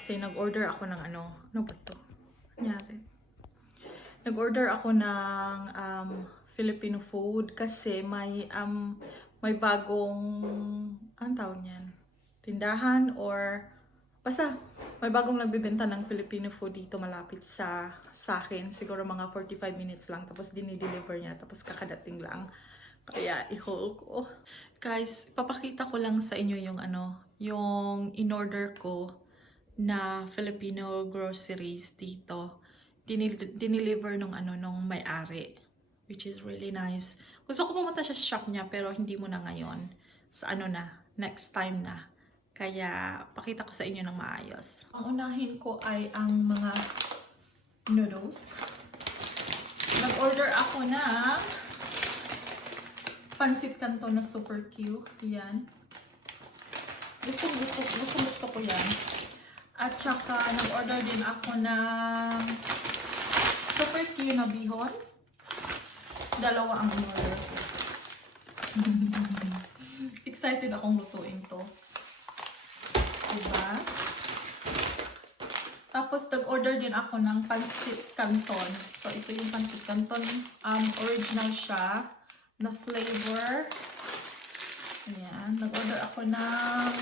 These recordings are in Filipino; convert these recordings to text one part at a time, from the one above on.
kasi nag-order ako ng ano ba to? Nangyari. Nag-order ako ng Filipino food kasi may bagong, anong tawag niyan? Tindahan or basta may bagong nagbebenta ng Filipino food dito malapit sa akin. Siguro mga 45 minutes lang tapos dinideliver niya tapos kakadating lang. Kaya i-haul ko. Guys, papakita ko lang sa inyo yung yung in-order ko na Filipino groceries dito. Dineliver nung may-ari, which is really nice. Gusto ko pumunta sa shop niya pero hindi mo na ngayon. Sa next time na. Kaya pakita ko sa inyo ng maayos. Ang unahin ko ay ang mga noodles. Nag-order ako ng Pancit Canton na super cute. Yan. Gusto ko yan. At saka nag-order din ako ng super cute na bihon. Dalawa ang in-order ko. Excited akong lutuin to. Diba? Tapos nag-order din ako ng Pancit Canton. So ito yung Pancit Canton. Original siya na flavor. Ayan. Nag-order ako ng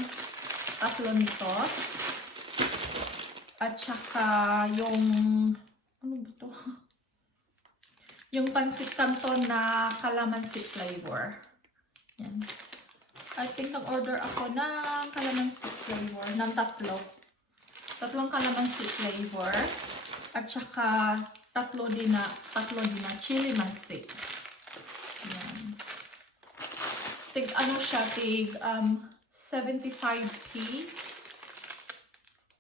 3 nito. At saka yung ano ba to? Yung Pancit Canton na calamansi flavor. Yan. I think nag-order ako ng calamansi flavor ng 3. 3 calamansi flavor. At saka 3 din na chili mansi. Yan. Tig 75p.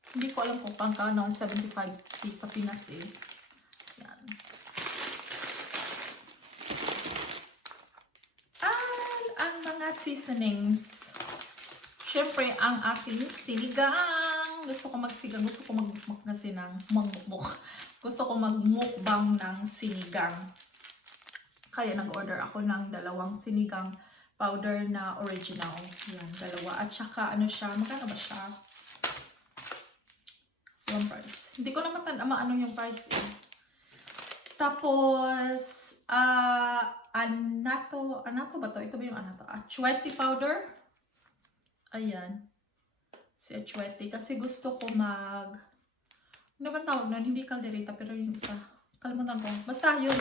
Hindi ko alam kung pangkano ang 75p sa Pinas eh. Yan. Ang mga seasonings. Siyempre, ang ating sinigang. Gusto ko magsigang. Gusto ko magmukbang kasi ng Gusto ko magmukbang ng sinigang. Kaya nag-order ako ng 2 sinigang powder na original. Yan, 2. At saka siya, magkano ba siya? Yung price. Hindi ko naman maano yung price eh. Tapos, anato ba to? Ito ba yung anato? Achuete powder. Ayan. Si achuete. Kasi gusto ko ano ba tawag nun? Hindi kaldereta, pero yung isa. Kalimutan ko. Basta yun.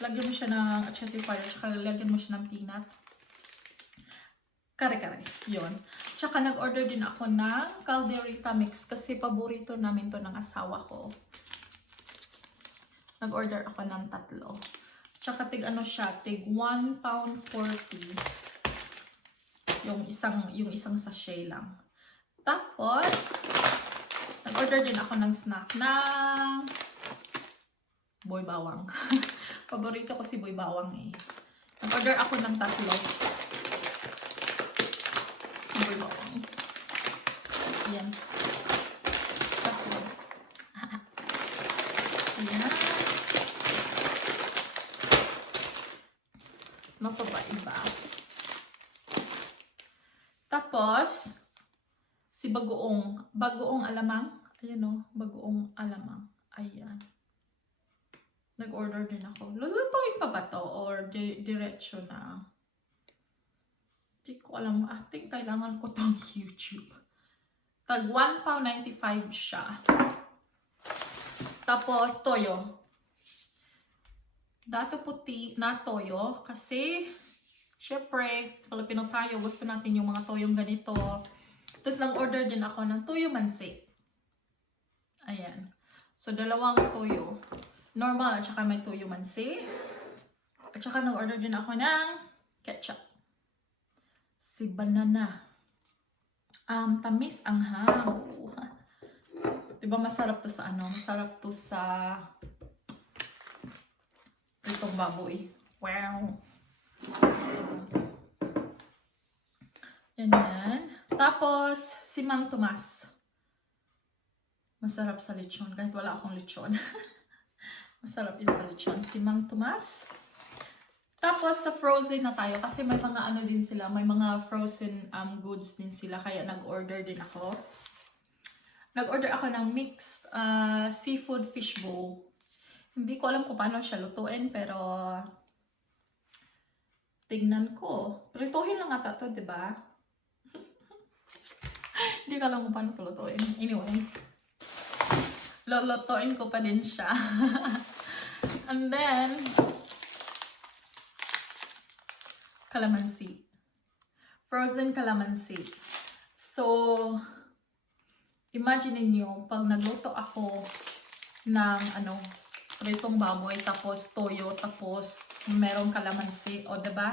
Lagyan mo siya ng achuete powder. Tsaka lagyan mo siya ng peanut. Kare-kare. Yun. Tsaka nag-order din ako ng caldereta mix kasi paborito namin to ng asawa ko. Nag-order ako ng 3. Tsaka siya, tig 1 pound 40. Yung isang sachet lang. Tapos, nag-order din ako ng snack ng boy bawang. Paborito ko si boy bawang eh. Nag-order ako ng 3. Boy bawang. Ayan. 3. Ayan. Ano pa ba iba? Tapos, si bagoong alamang. Ayan o, bagoong alamang. Ayan. Nag-order din ako. Lulutuin pa ba to? Or diretso na? Hindi ko alam. I think kailangan ko tong YouTube. Tag 1 pound 95 siya. Tapos, toyo. Dato puti na toyo. Kasi, syempre, Filipino tayo. Gusto natin yung mga toyong ganito. Tapos, nag-order din ako ng toyo mansi. Ayan. So, 2 toyo. Normal, at saka may toyo mansi. At saka, nag-order din ako ng ketchup. Si banana. Tamis ang ham. Diba masarap to sa Masarap to sa itong baboy. Wow. Yan. Tapos, si Mang Tomas. Masarap sa lechon. Kahit wala akong lechon. Masarap yun sa lechon. Si Mang Tomas. Tapos, sa frozen na tayo. Kasi may mga din sila. May mga frozen goods din sila. Kaya nag-order din ako. Nag-order ako ng mixed seafood fish bowl. Hindi ko alam kung paano siya lutuin, pero tignan ko. Prituhin lang ata to, di ba? Hindi ko alam kung paano ito lutuin. Anyway, lulutuin ko pa din siya. And then, calamansi. Frozen calamansi. So, imagine niyo pag nagluto ako ng pritong baboy, tapos toyo, tapos merong calamansi, o diba?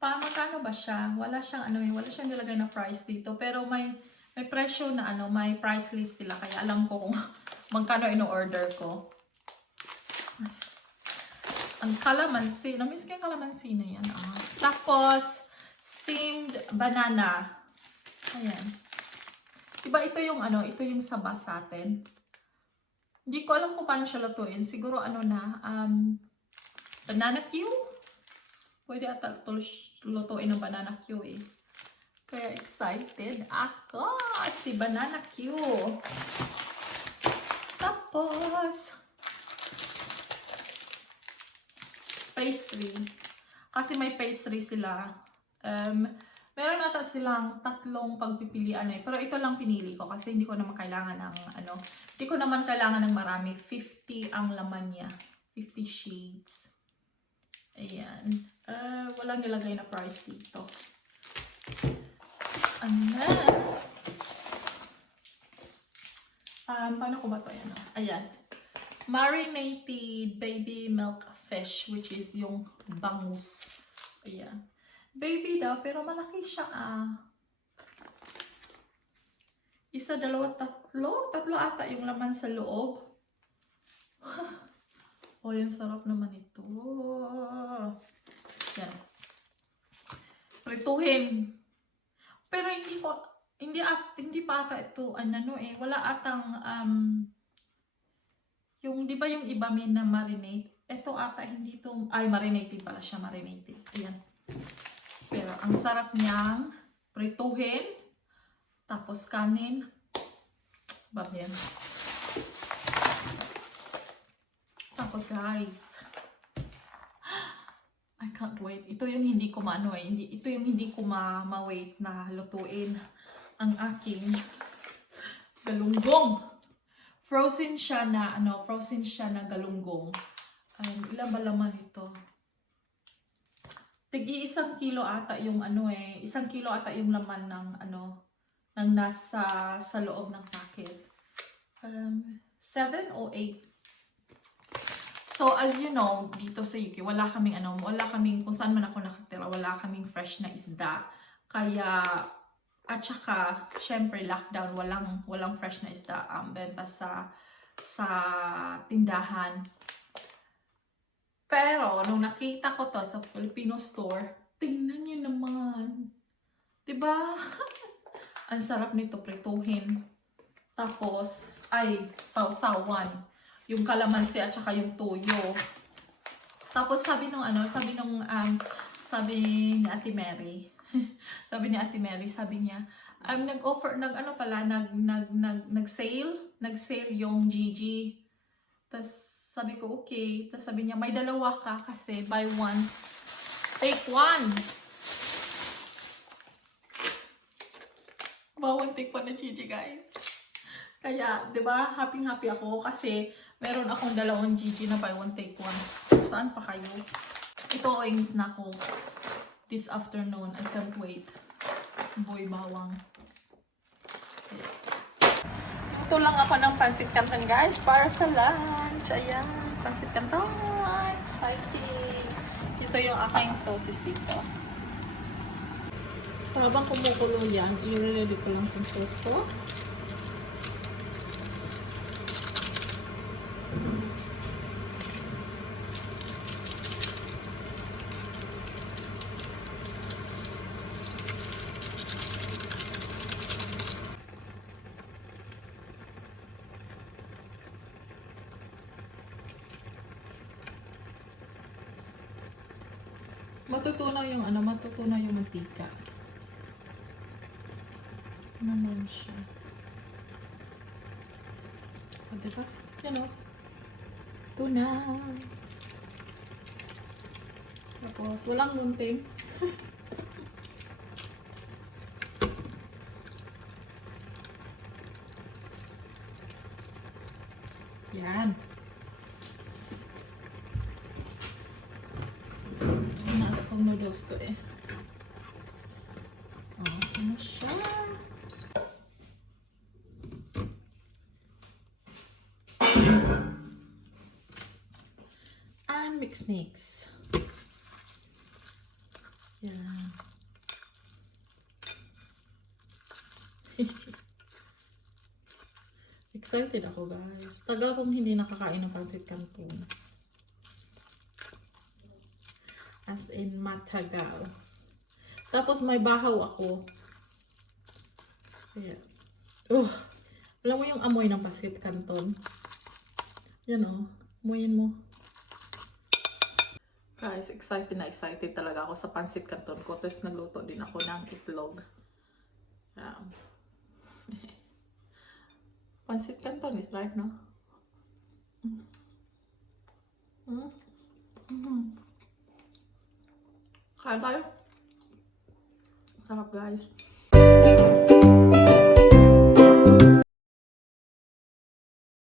Magkano ba siya? Wala siyang wala siyang nilagay na price dito, pero may presyo na may price list sila, kaya alam ko kung magkano ino-order ko. Ang calamansi, na-miss ko yung calamansi na yan. Tapos, steamed banana. Ayan. Diba ito yung ito yung saba sa atin. Hindi ko alam kung paano siya lutuin. Siguro banana Q? Pwede ata lutuin ng banana Q eh. Kaya excited ako si banana Q. Tapos, pastry. Kasi may pastry sila. Meron ata silang 3 pagpipilian eh. Pero ito lang pinili ko kasi hindi ko naman kailangan ng hindi ko naman kailangan ng marami. 50 ang laman niya. 50 shades. Ayan. Walang nilagay na price dito. And then, paano ko ba ito? Ayan. Marinated baby milk fish, which is yung bangus. Ayan. Baby daw, pero malaki siya Isa, dalawa, tatlo. Tatlo ata yung laman sa loob. Oh, yung sarap naman ito. Yan. Prituhin. Pero hindi pa ata ito, wala atang, yung, di ba yung iba may na marinate? Ito ata, hindi ito, marinated pala siya, marinated. Ayan. Pero ang sarap niyang prituhin, tapos kanin, babyan. Tapos guys, I can't wait. Ito yung hindi ko ito yung hindi ko ma-wait na lutuin ang aking galunggong. Frozen siya na galunggong. Ilan ba laman ito? Tigi 1 kilo ata yung 1 kilo ata yung laman ng ng nasa sa loob ng packet. 7 o 8. So as you know, dito sa UK wala kaming kung saan man ako nakatira, wala kaming fresh na isda. Kaya at saka syempre lockdown, walang fresh na isda benta sa tindahan. Pero, nung nakita ko to sa Filipino store, tingnan niyo naman. Diba? Ang sarap nito prituhin. Tapos, sausawan. Yung calamansi at saka yung toyo. Tapos, sabi ni Ate Mary, sabi niya, nag-sale yung Gigi. Tapos, sabi ko, okay. Tapos sabi niya, may dalawa ka kasi buy one, take one. Buy one, take one na Gigi, guys. Kaya, di ba, happy ako kasi meron akong 2 Gigi na buy one, take one. Saan pa kayo? Ito wings na ko this afternoon. I can't wait. Boy bawang. Ito lang ako ng Pancit Canton, guys, para sa lunch. Ayan, Pancit Canton. Exciting. Ito yung aking sauces dito. So, habang kumukulo yan, i-ready ko lang yung sauce ko. Matutunaw yung mantika. Naman siya. O, diba? Yan o. Tuna. Tapos, walang gunting. Yan. Ano itong noodles ko eh. O, ano siya? And mix. Yan. Excited ako guys. Tagal kong hindi nakakain ng Pancit Canton. As in matagal. Tapos may bahaw ako. Ayan. Alam mo yung amoy ng Pancit Canton? Yan o. Amoyin mo. Guys, excited na excited talaga ako sa Pancit Canton ko. Tapos nagluto din ako ng itlog. Pancit Canton is life, no? Kaya tayo. Sarap guys.